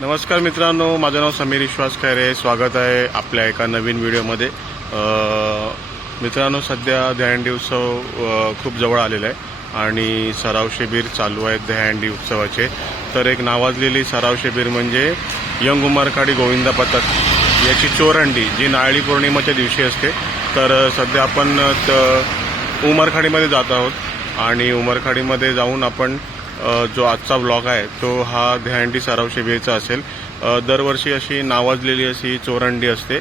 नमस्कार मित्रांनो, माझं नाव समीर विश्वास खैरे. स्वागत आहे आपल्या एका नवीन व्हिडिओमध्ये. मित्रांनो, सध्या दहीहंडी उत्सव खूप जवळ आलेला आहे आणि सराव शिबिर चालू आहेत दहीहंडी उत्सवाचे. तर एक नावाजलेली सराव शिबिर म्हणजे यंग उमरखाडी गोविंदा पथक याची चोरहंडी जी नारळी पौर्णिमेच्या दिवशी असते. तर सध्या आपण उमरखाडीमध्ये जात आहोत आणि उमरखाडीमध्ये जाऊन आपण जो आजचा ब्लॉग आहे तो हा दहीहंडी सराव शिबिरचा असेल. दरवर्षी अशी नावाजलेली अशी चोरहंडी असते.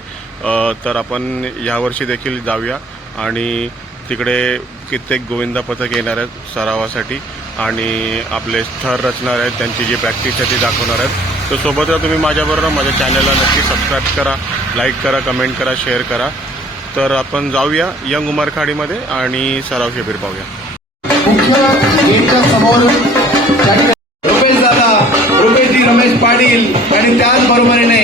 तर आपण यावर्षी देखील जाऊया आणि तिकडे कित्येक गोविंदा पथक येणार आहेत सरावासाठी आणि आपले थर रचणार आहेत. त्यांची जी प्रॅक्टिस आहे ती दाखवणार आहेत. तर सोबतच तुम्ही माझ्याबरोबर माझ्या चॅनलला नक्की सबस्क्राईब करा, लाईक करा, कमेंट करा, शेअर करा. तर आपण जाऊया यंग उमरखाडीमध्ये आणि सराव शिबिर पाहूया. रुपेश दादा, रुपेशजी रमेश पाटील आणि त्याचबरोबरीने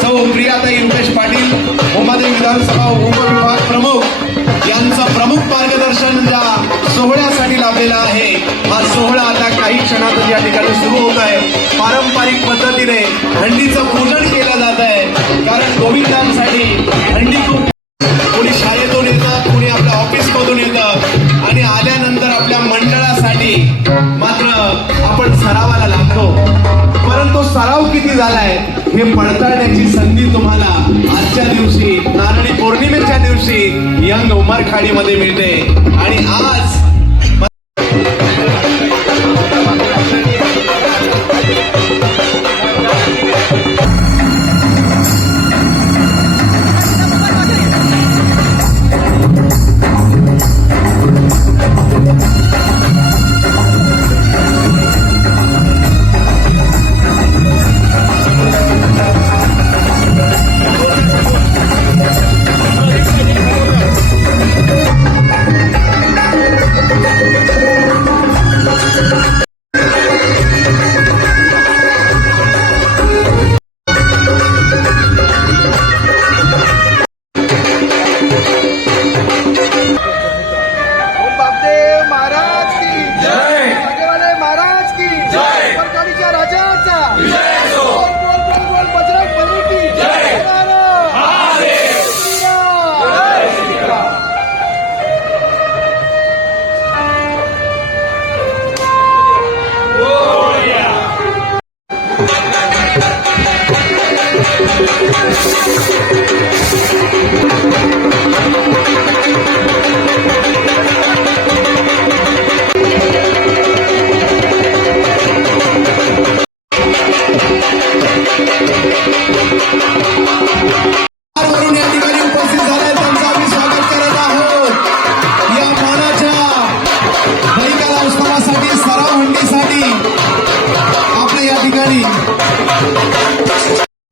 सौ प्रियाताई रुपेश पाटील, उमादेवी विधानसभा उपविभाग प्रमुख यांचं प्रमुख मार्गदर्शन ज्या सोहळ्यासाठी लाभलेला आहे. हा सोहळा आता काही क्षणातच या ठिकाणी सुरू होत आहे. पारंपरिक पद्धतीने हंडीचं पूजन केलं जात आहे. कारण गोविंदांसाठी हंडी खूप कोणी शाळेतून येतं, कोणी आपल्या ऑफिसमधून येतं आणि आल्यानंतर आपल्या मंडळासाठी मात्र आपण सरावाला लागतो. परंतु सराव किती झालाय हे पडताळण्याची संधी तुम्हाला आजच्या दिवशी नारळी पौर्णिमेच्या दिवशी यंग उमरखाडीमध्ये मिळते. आणि आज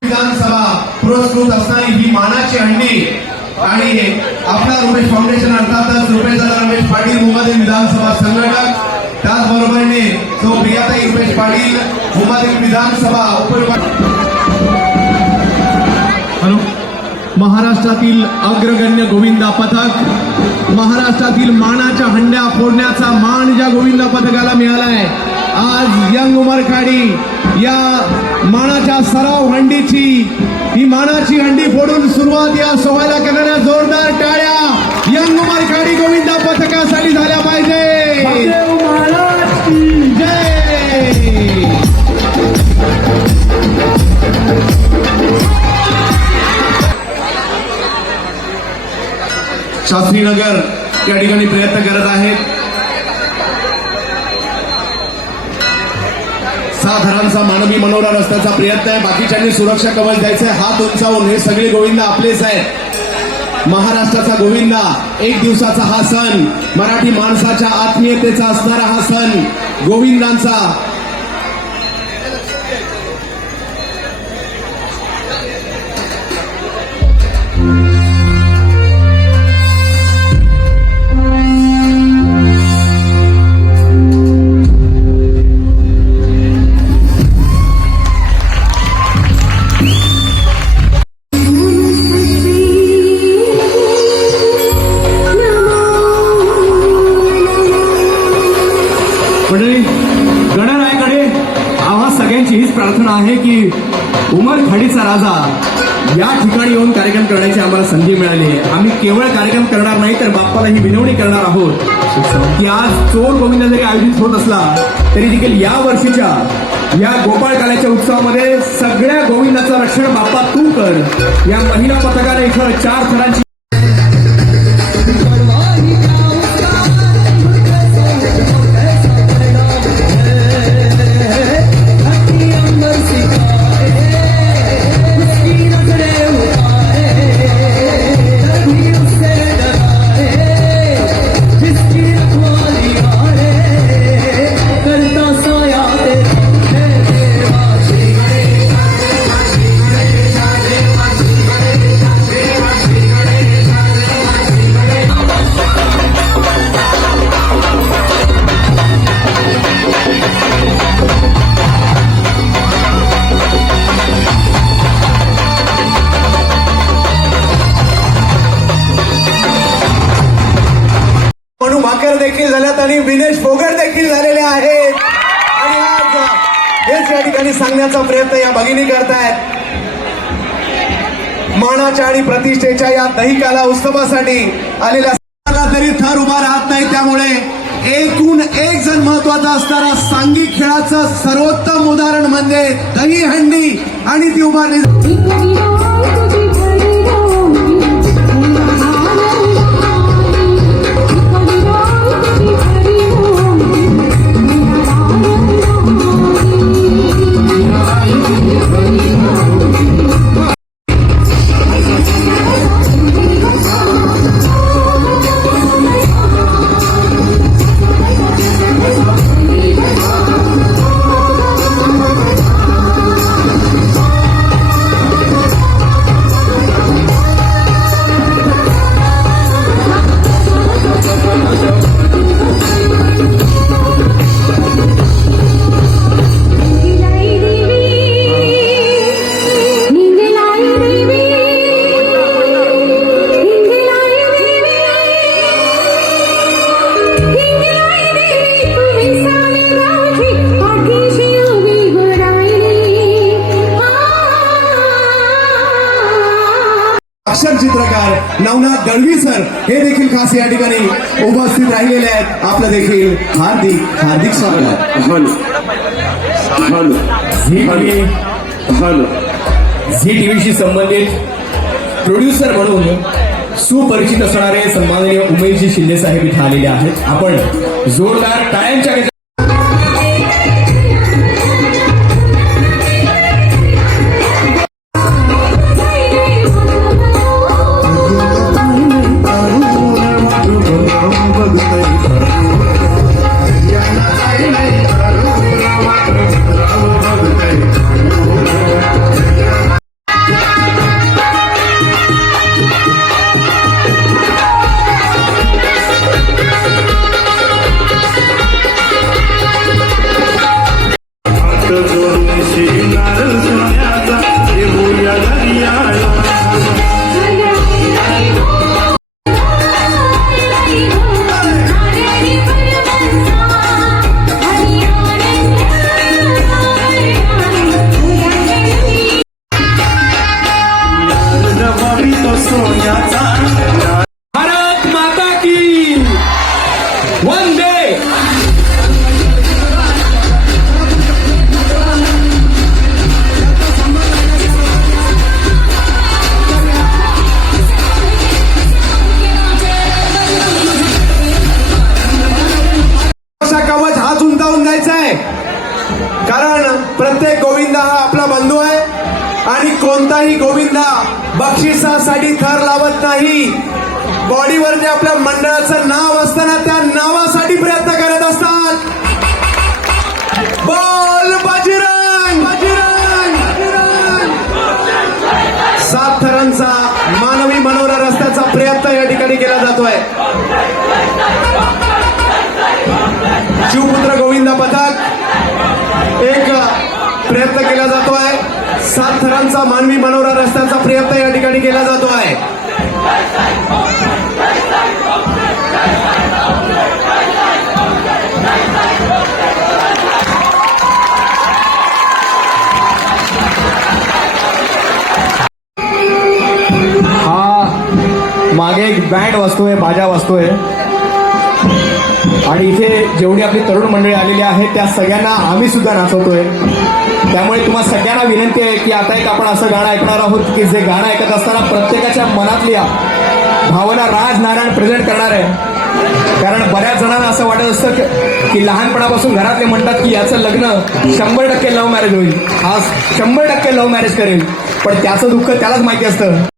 विधानसभा पुरस्कृत असणारी ही मानाची हंडी आणि आपला रुपेश फाउंडेशन अर्थातच रुपेश दादा रमेश पाटील मुंबादेवी विधानसभा संघटक, त्याचबरोबरीने सौ प्रियाताई रुपेश पाटील मुंबादेवी विधानसभा उपविभाग महाराष्ट्रातील अग्रगण्य गोविंदा पथक, महाराष्ट्रातील मानाच्या हंड्या फोडण्याचा मान ज्या गोविंदा पथकाला मिळालाय. आज यंग उमरखाडी या मानाच्या सराव हंडीची ही मानाची हंडी फोडून सुरुवात या सोहळ्याला करणाऱ्या जोरदार टाळ्या यंग उमरखाडी गोविंदा पथकासाठी झाल्या पाहिजे. जय. शास्त्रीनगर त्या ठिकाणी प्रयत्न करत आहेत. 6 घरांचा मानवी मनोरा रस्त्याचा प्रयत्न आहे. बाकीच्यांनी सुरक्षा कवच द्यायचंय. हात उंचावून हे सगळे गोविंदा आपलेच आहेत. महाराष्ट्राचा गोविंदा, एक दिवसाचा हा सण, मराठी माणसाच्या आत्मीयतेचा असणारा हा सण गोविंदांचा. गणरायाकडे आम्हा सगळ्यांची हीच प्रार्थना आहे की उमरखाडीचा राजा या ठिकाणी येऊन कार्यक्रम करण्याची आम्हाला संधी मिळाली आहे. आम्ही केवळ कार्यक्रम करणार नाही तर बाप्पाला ही विनवणी करणार आहोत की आज चोर गोविंद जरी आयोजित होत असला तरी देखील या वर्षीच्या या गोपाळकाल्याच्या उत्सवामध्ये सगळ्या गोविंदाचं रक्षण बाप्पा तू कर. या महिला पथकाने इथं 4 थरांची मनू भाकर देखील झाल्यात आणि विनेश फोगट देखील झालेले आहेत. आणि आज हेच या ठिकाणी सांगण्याचा प्रयत्न या भगिनी करतायत. मानाच्या आणि प्रतिष्ठेच्या या दहिकाला उत्सवासाठी आलेल्या तरी थर उभा राहत नाही. त्यामुळे एकूण एक जण महत्वाचा असणारा सांघिक खेळाचं सर्वोत्तम उदाहरण म्हणजे दहीहंडी आणि ती उभारली. अक्षर चित्रकार नवनाथ दळवी सर हे देखील खास या ठिकाणी उपस्थित राहिलेले आहेत. आपलं देखील हार्दिक हार्दिक स्वागत. झी टीव्हीशी संबंधित प्रोड्युसर म्हणून सुपरिचित असणारे सन्माननीय उमेशजी शिंदे साहेब इथे आलेले आहेत. आपण जोरदार टाळ्यांच्या गजरात भारत माता की वंदे. कवच हात उंचावून द्यायचा आहे. कारण प्रत्येक गोविंदा हा आपला बंधू आहे आणि कोणताही गोविंदा बक्षिसासाठी थर लावत नाही. बॉडीवर जे आपल्या मंडळाचं नाव असतं ना त्या नावासाठी प्रयत्न करत असतात. बोल बजरंग बजरंग बजरंग. 7 थरांचा मानवी मनोरा रस्त्याचा प्रयत्न या ठिकाणी केला जातोय. शिवपुत्र गोविंदा पथक एक प्रयत्न केला जातोय. 7 थरांचा मानवी मनोरा रस्त्याचा प्रयत्न या ठिकाणी केला जातोय. बँड वाजतोय, बाजा वाजतोय आणि इथे जेवढी आपली तरुण मंडळी आलेली आहे त्या सगळ्यांना आम्ही सुद्धा नाचवतोय. त्यामुळे तुम्हा सगळ्यांना विनंती आहे की आता एक आपण असं गाणं ऐकणार आहोत की जे गाणं ऐकत असताना प्रत्येकाच्या मनातल्या भावना राजनारायण प्रेझेंट करणार आहे. कारण बऱ्याच जणांना असं वाटत असतं की लहानपणापासून घरातले म्हणतात की याचं लग्न 100% लव्ह मॅरेज होईल, हा 100% लव्ह मॅरेज करेल, पण त्याचं दुःख त्यालाच माहिती असतं.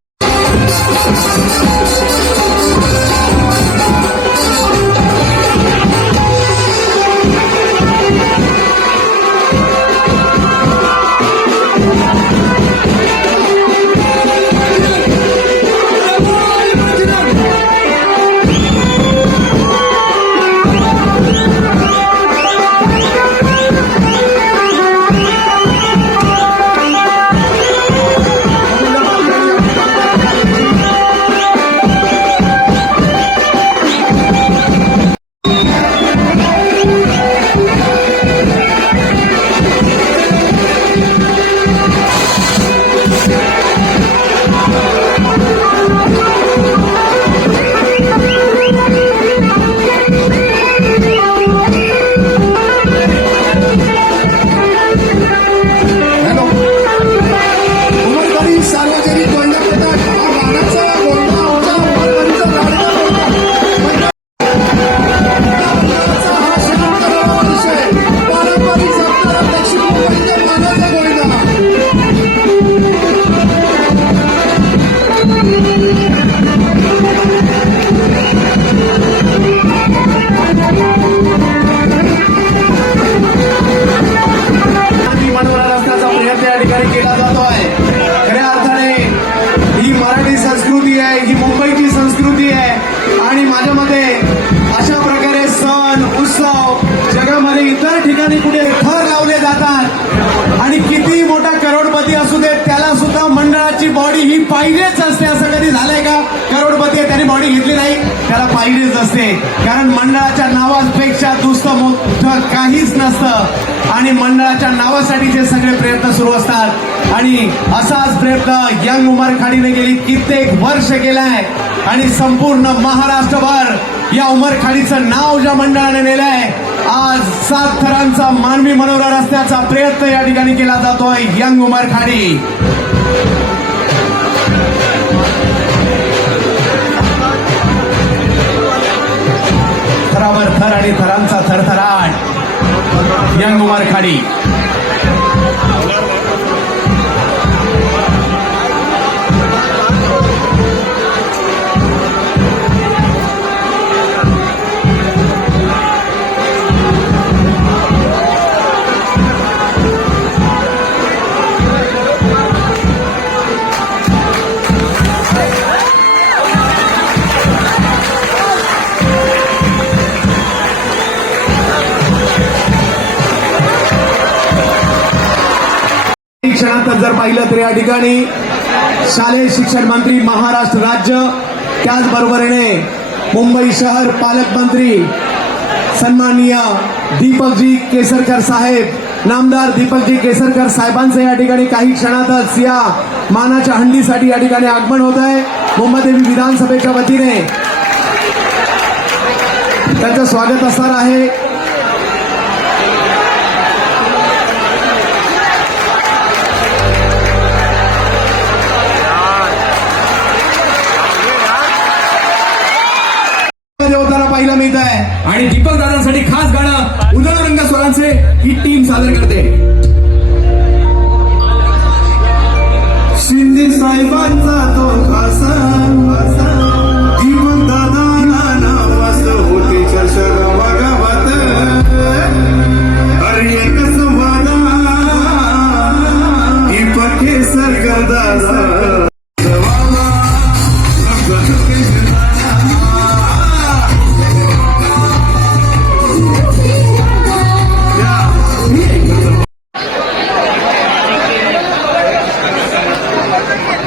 बॉडी ही पाहिजेच असते. असं कधी झालंय का? करोडपती आहे त्याने बॉडी घेतली नाही, त्याला पाहिजेच असते. कारण मंडळाच्या नावापेक्षा दुसरं मोठं काहीच नसतं आणि मंडळाच्या नावासाठीचे सगळे प्रयत्न सुरू असतात. आणि असाच प्रयत्न यंग उमर खाडीने गेली कित्येक वर्ष केलाय आणि संपूर्ण महाराष्ट्रभर या उमर खाडीचं नाव ज्या मंडळाने नेलंय, आज 7 थरांचा मानवी मनोरा रस्त्याचा प्रयत्न या ठिकाणी केला जातोय. यंग उमर खाडी थरावर थर आणि थरांचा थरथराट. यंग उमर खाडी क्षणात जर पाहिलं तर या ठिकाणी शालेय शिक्षण मंत्री महाराष्ट्र राज्य, त्याचबरोबरीने मुंबई शहर पालकमंत्री सन्माननीय दीपकजी केसरकर साहेब, नामदार दीपकजी केसरकर साहेबांचं या ठिकाणी काही क्षणातच या मानाच्या हंडीसाठी या ठिकाणी आगमन होत आहे. मुंबईदेवी विधानसभेच्या वतीने त्यांचं स्वागत असणार आहे. पाहिलं मिळत आहे आणि दीपक दादांसाठी खास गाणं उदळ रंग स्वरांचे ही टीम सादर करते. शिंदे साहेबांचा तो खासा दीपक दादा नावास होते चर्चा गावात. अरे एक संवादा दीपक केसरकर दादा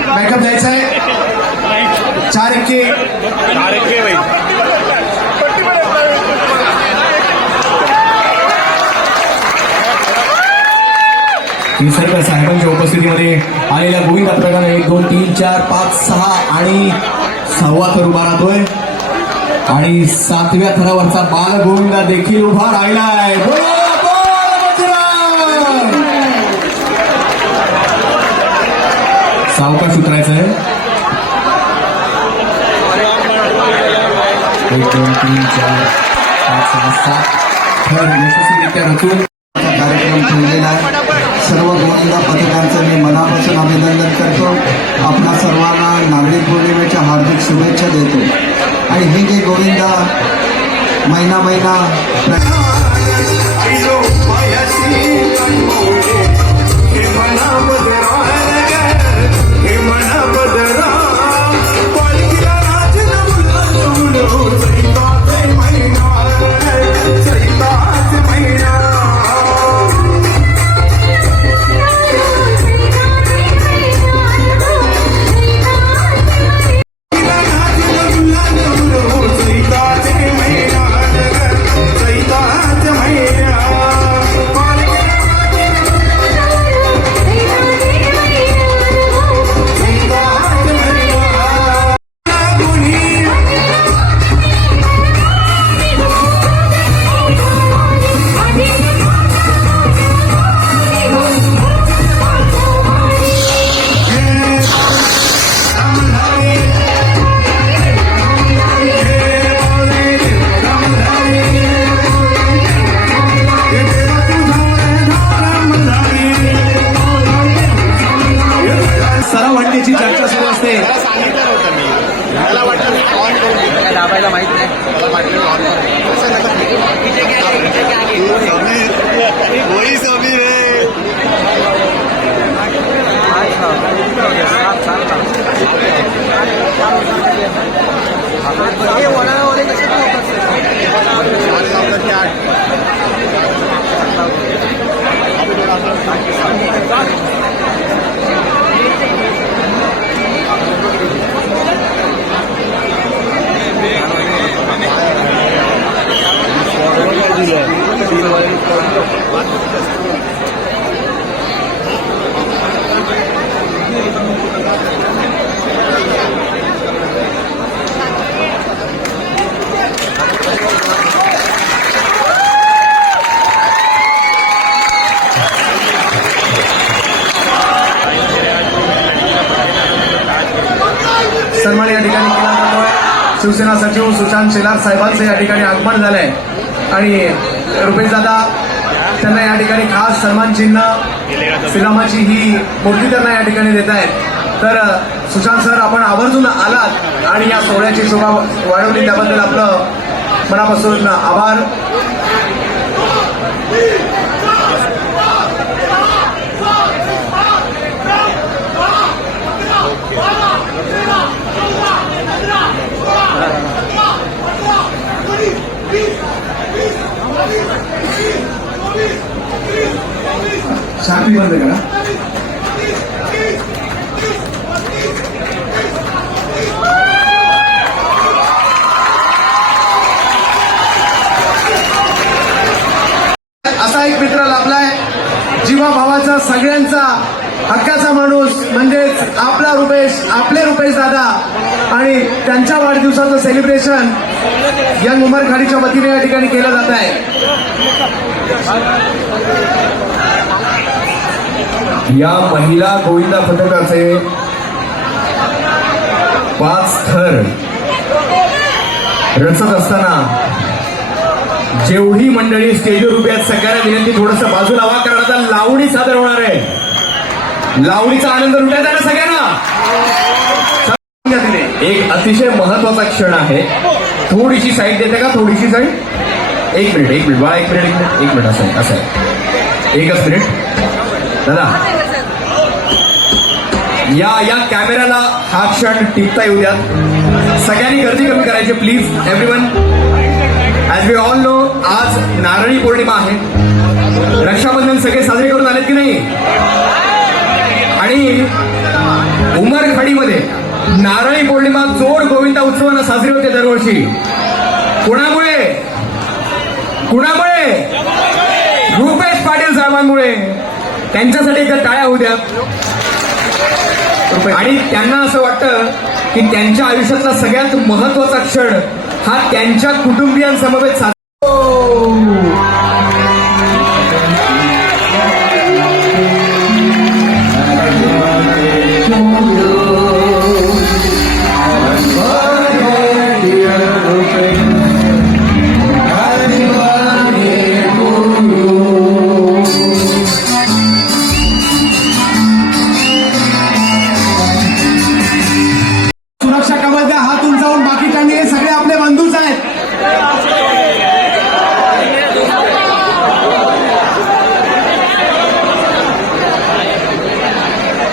बॅकअप द्यायचा आहे. 4 एक्के केसरकर साहेबांच्या उपस्थितीमध्ये आलेल्या गोविंद पथकाने 1 2 3 4 5 6 आणि 6वा थर उभा राहतोय आणि 7व्या थरावरचा बाल गोविंदा देखील उभा राहिलाय. बोला, बजरंग! सावकाश उतरायचंय. 1 2 3 4 5 6 7 थर यशस्वीरित्या रचून कार्यक्रम ठेवलेला आहे. सर्व गोविंदा पथकांचं मी मनापासून अभिनंदन करतो. आपल्या सर्वांना नागरिक पौर्णिमेच्या हार्दिक शुभेच्छा देतो. आणि हे जे गोविंदा महिना सरावण्याची चर्चा सुरू असते. दाबायला माहित नाही मला वाटलं वही समीर हे वडावाले कसे सन्मान या ठिकाणी केला जातोय. शिवसेना सचिव सुशांत शेलार साहेबांचं या ठिकाणी आगमन झालंय आणि रुपेश दादा त्यांना या ठिकाणी खास सन्मान चिन्ह श्रीरामाची ही मूर्ती त्यांना या ठिकाणी देत आहेत. तर सुशांत सर, आपण आवर्जून आलात आणि या सोहळ्याची शोभा वाढवली त्याबद्दल आपलं मनापासून आभार. शांती बंद करा. असा एक मित्र लाभलाय, जीवा भावाचा, सगळ्यांचा हक्काचा माणूस म्हणजेच आपला रुपेश, आपले रुपेश दादा. आणि त्यांच्या वाढदिवसाचं सेलिब्रेशन यंग उमर खाडीच्या वतीने या ठिकाणी केलं जात आहे. या महिला गोविंदा पथकाचे 5 थर रचत असताना जेवढी मंडळी स्टेजवर उभी आहेत सगळ्यांना विनंती थोडंसं बाजूला व्हा, कारण आता लावणी सादर होणार आहे. लावणीचा आनंद लुटायचा ना सगळ्यांना. एक अतिशय महत्वाचा क्षण आहे. थोडीशी साईड देते का? थोडीशी साईड. एक मिनिट बाळा, एक मिनिट असं आहे. एकच मिनिट दादा, या कॅमेऱ्याला हा क्षण टिपता येऊ द्या. सगळ्यांनी गर्दी कमी करायची please. Everyone, as we all know, आज नारळी पौर्णिमा आहे. रक्षाबंधन सगळे साजरे करून आलेत की नाही? आणि उमरखाडीमध्ये नारळी पौर्णिमा जोड गोविंदा उत्सवानं साजरी होते दरवर्षी. कुणामुळे? रुपेश पाटील साहेबांमुळे. त्यांच्यासाठी एकदा टाळ्या होऊ द्या. आणि त्यांना असं वाटतं की त्यांच्या आयुष्यातला सगळ्यात महत्वाचा क्षण हा त्यांच्या कुटुंबियांसमवेत साजरा. सुरक्षा कवच द्या, हात उंचावून. बाकीच्यांनी हे सगळे आपले बंधूच आहेत.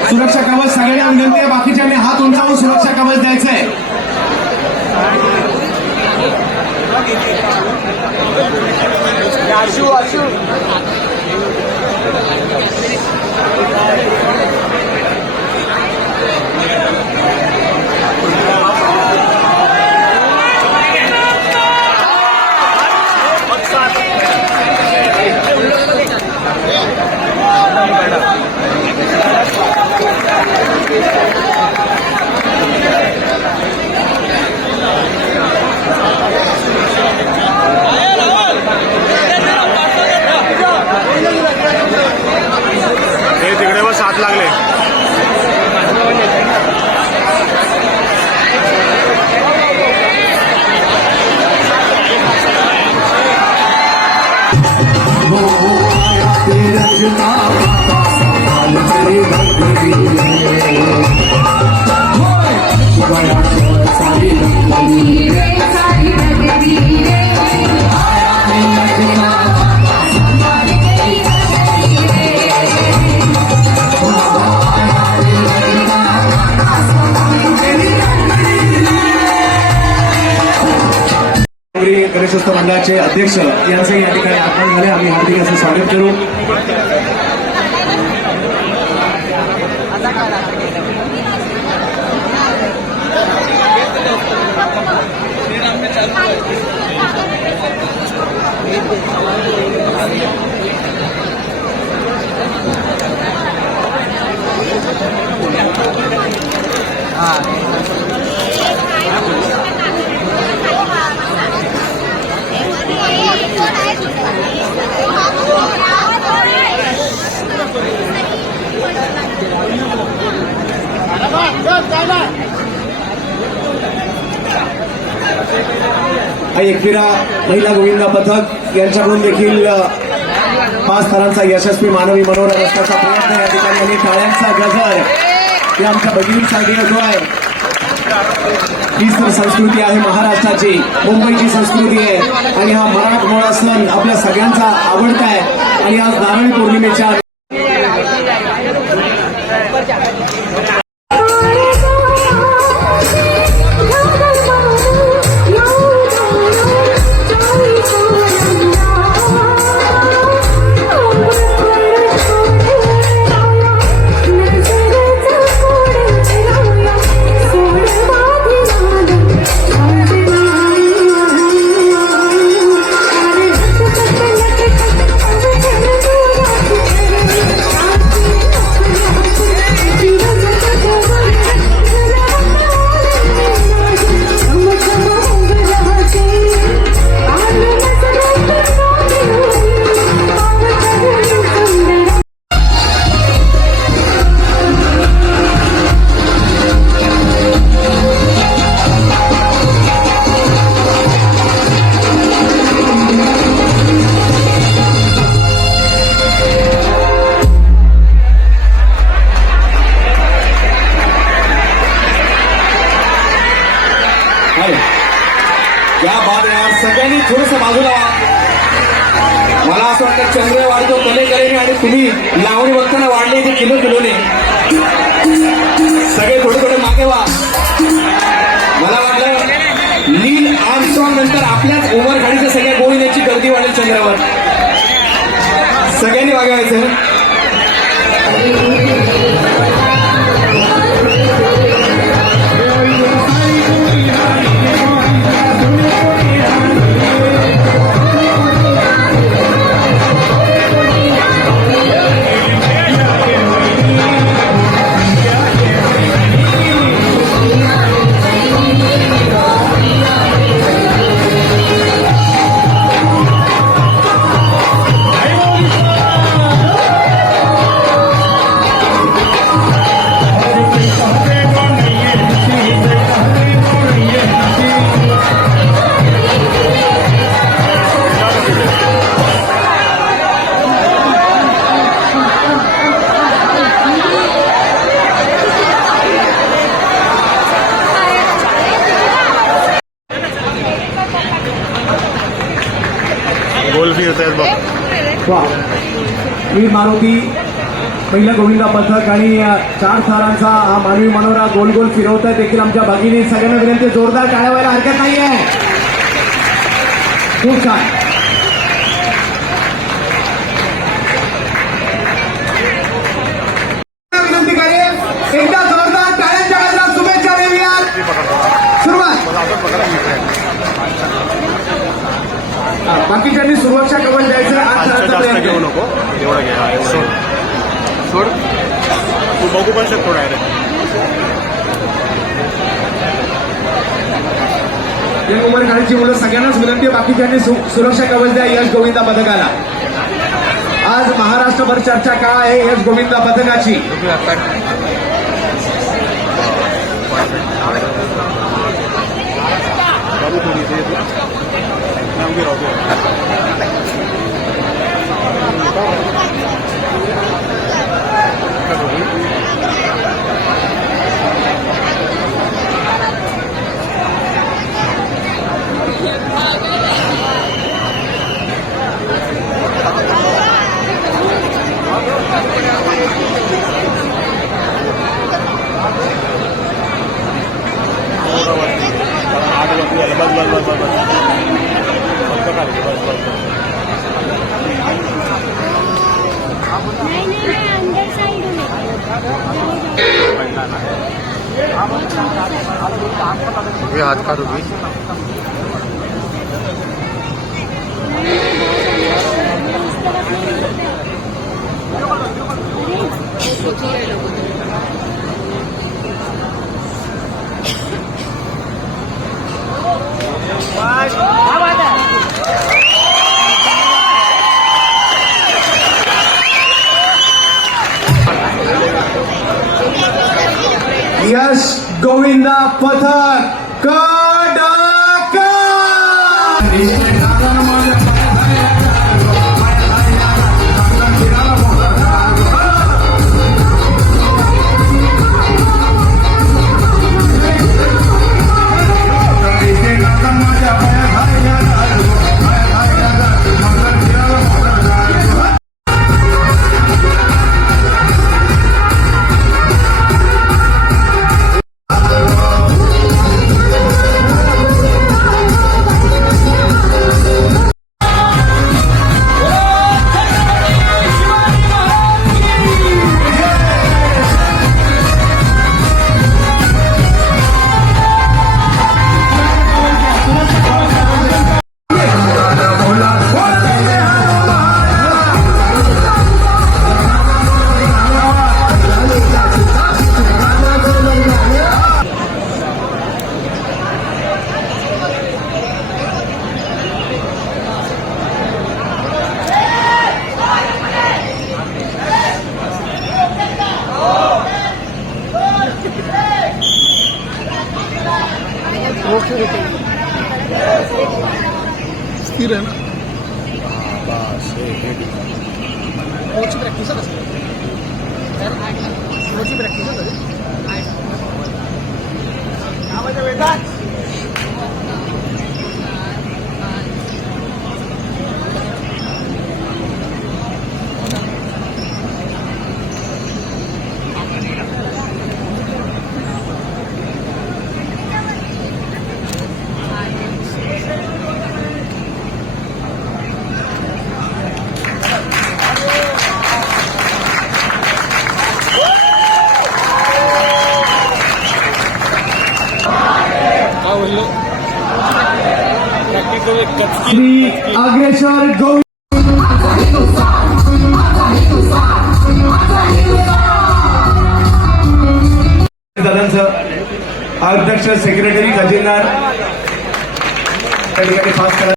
सुरक्षा कवच सगळ्यांना विनंती आहे, बाकीच्यांनी हात उंचावून सुरक्षा कवच द्यायचंय. हे तिकडे बस हात लागले. गणेशोत्सव मंडळाचे अध्यक्ष यांचं या ठिकाणी आगमन झाले. आम्ही हार्दिक असं स्वागत करू. एकविरा महिला गोविंदा पथक यांच्याकडून देखील 5 थरांचा यशस्वी मानवी मनोरा रस्त्याचा प्रयत्न. या ठिकाणी आणि टाळ्यांचा गजर हे आमच्या भगिनींसाठी होतो आहे. हीच तर संस्कृती आहे महाराष्ट्राची, मुंबईची संस्कृती आहे. आणि हा मराठमोळा सण आपल्या सगळ्यांचा आवडता आहे. आणि आज नारळी पौर्णिमेच्या या बाद यार सगळ्यांनी थोडंसं बाजूला व्हा. मला असं वाटतं चंद्र वाढतो कलेकलेने आणि तुम्ही लावणी बघताना वाढले ते किलोने. सगळे थोडे मागे व्हा. मला वाटलं नील आर्मस्ट्रॉंग नंतर आपल्याच उमरखाडीच्या सगळ्या गोविंदाची गर्दी वाढेल चंद्रावर. सगळ्यांनी मागे व्हायचं. वा वीर मारुती पहिल्या गोविंदा पथक आणि 4 थारांचा हा मानवी मनोरा गोल गोल फिरवत आहे देखील आमच्या भगिनी सगळ्यांना विनंती जोरदार टाळ्या व्हायला हरकत नाहीये. खूप छान. विनंती करेल एकदा जोरदार टाळ्यांच्या गजरात शुभेच्छा देऊयात. सुरुवात बाकीच्यांनी सुरक्षा कवच द्यायचं आज जास्त करायचा प्रयत्न घेऊ केला. नको एवढं घे हा, एवढं घे. सोड तू बघू पण शकतो डायरेक्ट. या उमर खाण्याची मुलं सगळ्यांनाच विनंती आहे बाकीच्यांनी सुरक्षा कवच द्या यश गोविंदा पथकाला. आज महाराष्ट्रभर चर्चा का आहे यश गोविंदा पथकाची. बाबू थोडी इथे येतो. नाही, उभी राहू, उभी राहू. बस बस बस बस बस फक्त खाली बस बस बस. नहीं नहीं मैं अंदर साइड हूँ हात का तुम्ही यश गोविंदा पथक कडक. स्थिर आहे ना. बस हे ठीक आहे. श्री अग्रेसर गोविंद दादांचं अध्यक्ष सेक्रेटरी खजिनदार त्या ठिकाणी पास करा.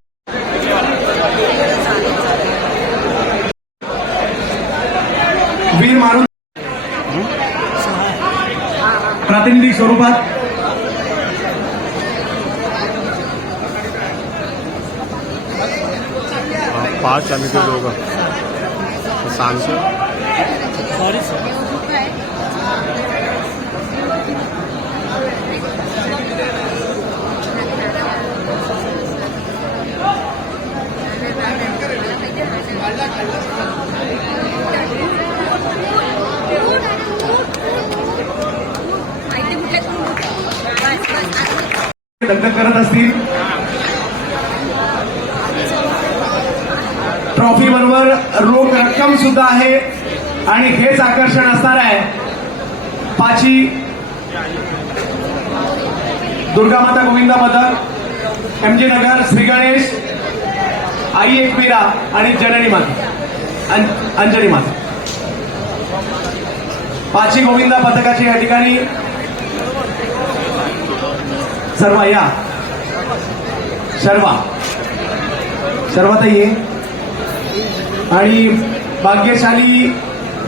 वीर मारुती प्रातिनिधिक स्वरूपात पाच आम्ही ते दोघं सांगतो. दगदग करत असतील. ट्रॉफी बरोबर रोख रक्कम सुद्धा आहे आणि हेच आकर्षण असणार आहे. पाची दुर्गामाता गोविंदा पदक, एमजी नगर, श्री गणेश, आई एकवीरा आणि जननी माता, अंजनी माता. पाची गोविंदा पथकाची या ठिकाणी सर्व या सर्वात ये आणि भाग्यशाली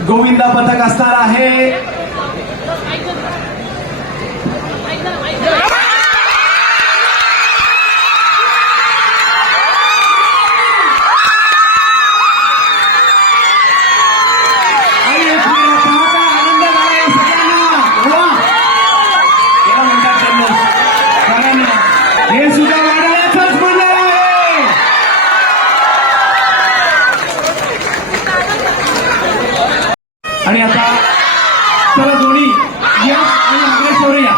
गोविंदा पथक असणार आहे. आनंद झाला सगळ्यांना. याला म्हणतात जल्लोष. कारण हे सुद्धा वाढायचंच मंडळ आहे. आणि आता चला दोन्ही यश आणि अग्रेश्वर या.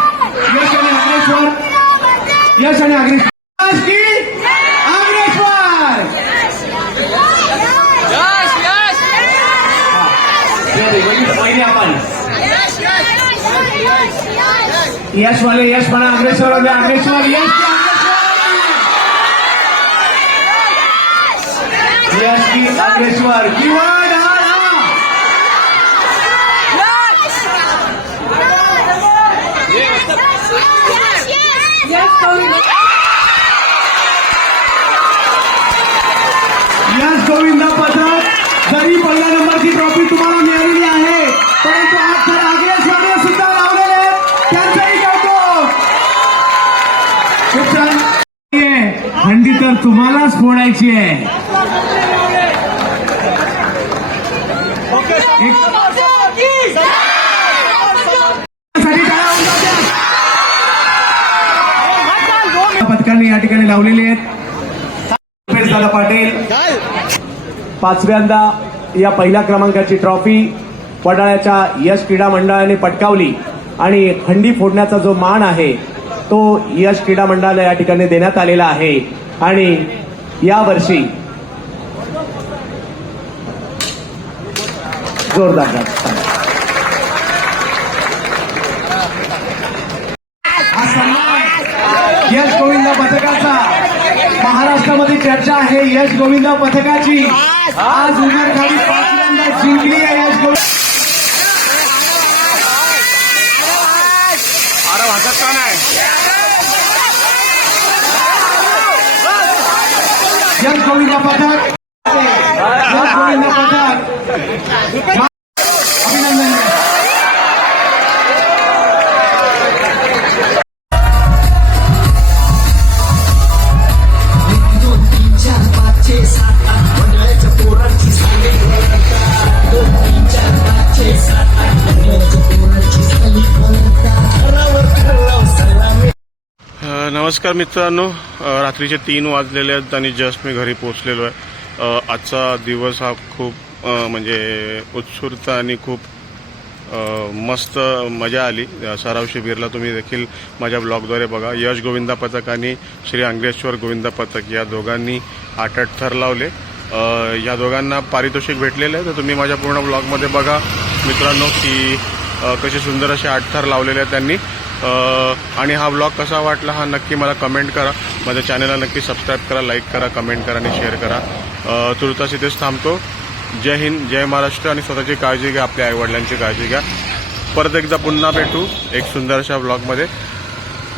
यश आणि अग्रेश्वर. यश आणि अग्रेश्वर. यश की अग्रेश्वर. पहिले आपण यशवाले यश म्हणा, अग्रेश्वर वाले अग्रेश्वर. यश की अग्रेश्वर किंवा यश गोविंदा पथक. जरी पहिल्या नंबरची ट्रॉफी तुम्हाला मिळालेली आहे, परंतु आज तर अग्रेश्वरने सुद्धा लावलेले आहेत. त्यांचंही कौतुक. खूप छान. हंडी तर तुम्हालाच फोडायची आहे. पथकांनी या ठिकाणी लावलेली आहेत. दादा पाटील पाचव्यांदा या पहिल्या क्रमांकाची ट्रॉफी वडाळ्याच्या यश क्रीडा मंडळाने पटकावली आणि हंडी फोडण्याचा जो मान आहे तो यश क्रीडा मंडळाला या ठिकाणी देण्यात आलेला आहे. आणि यावर्षी जोरदार हा सन्मान यश गोविंदा पथकाचा. महाराष्ट्रामध्ये चर्चा आहे यश गोविंदा पथकाची. आज उमरखाडी पाचव्यांदा जिंकली आहे यश गोविंदा. अरे वाटत का नाही. यश गोविंदा पथक. यश गोविंदा पथक. अभिनंदन. नमस्कार मित्रांनो, रात्रीचे 3 वाजलेले आहेत आणि जस्ट मी घरी पोहोचलेलो आहे. आजचा दिवस हा खूप म्हणजे उत्सुकता आणि खूप मस्त मजा आली. सराव शिबिरला तुम्ही देखील माझ्या ब्लॉगद्वारे बघा. यश गोविंदा पथक आणि श्री अंग्रेश्वर गोविंदा पथक या दोघांनी 8 थर लावले. या दोघांना पारितोषिक भेटलेलं आहे. तर तुम्ही माझ्या पूर्ण ब्लॉगमध्ये बघा मित्रांनो की कसे सुंदर असे 8 थर लावलेले आहेत त्यांनी. आणि हा ब्लॉग कसा वाटला हा नक्की मला कमेंट करा. माझ्या चॅनलला नक्की सबस्क्राईब करा, लाईक करा, कमेंट करा आणि शेअर करा. तुर्तास इथेच थांबतो. जय हिंद, जय महाराष्ट्र आणि स्वतःची काळजी घ्या, आपल्या आईवडिलांची काळजी घ्या. परत एकदा पुन्हा भेटू एक सुंदरशा ब्लॉगमध्ये.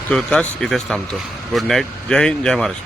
तुर्तास इथेच थांबतो. Good night. जय हिंद, जय महाराष्ट्र.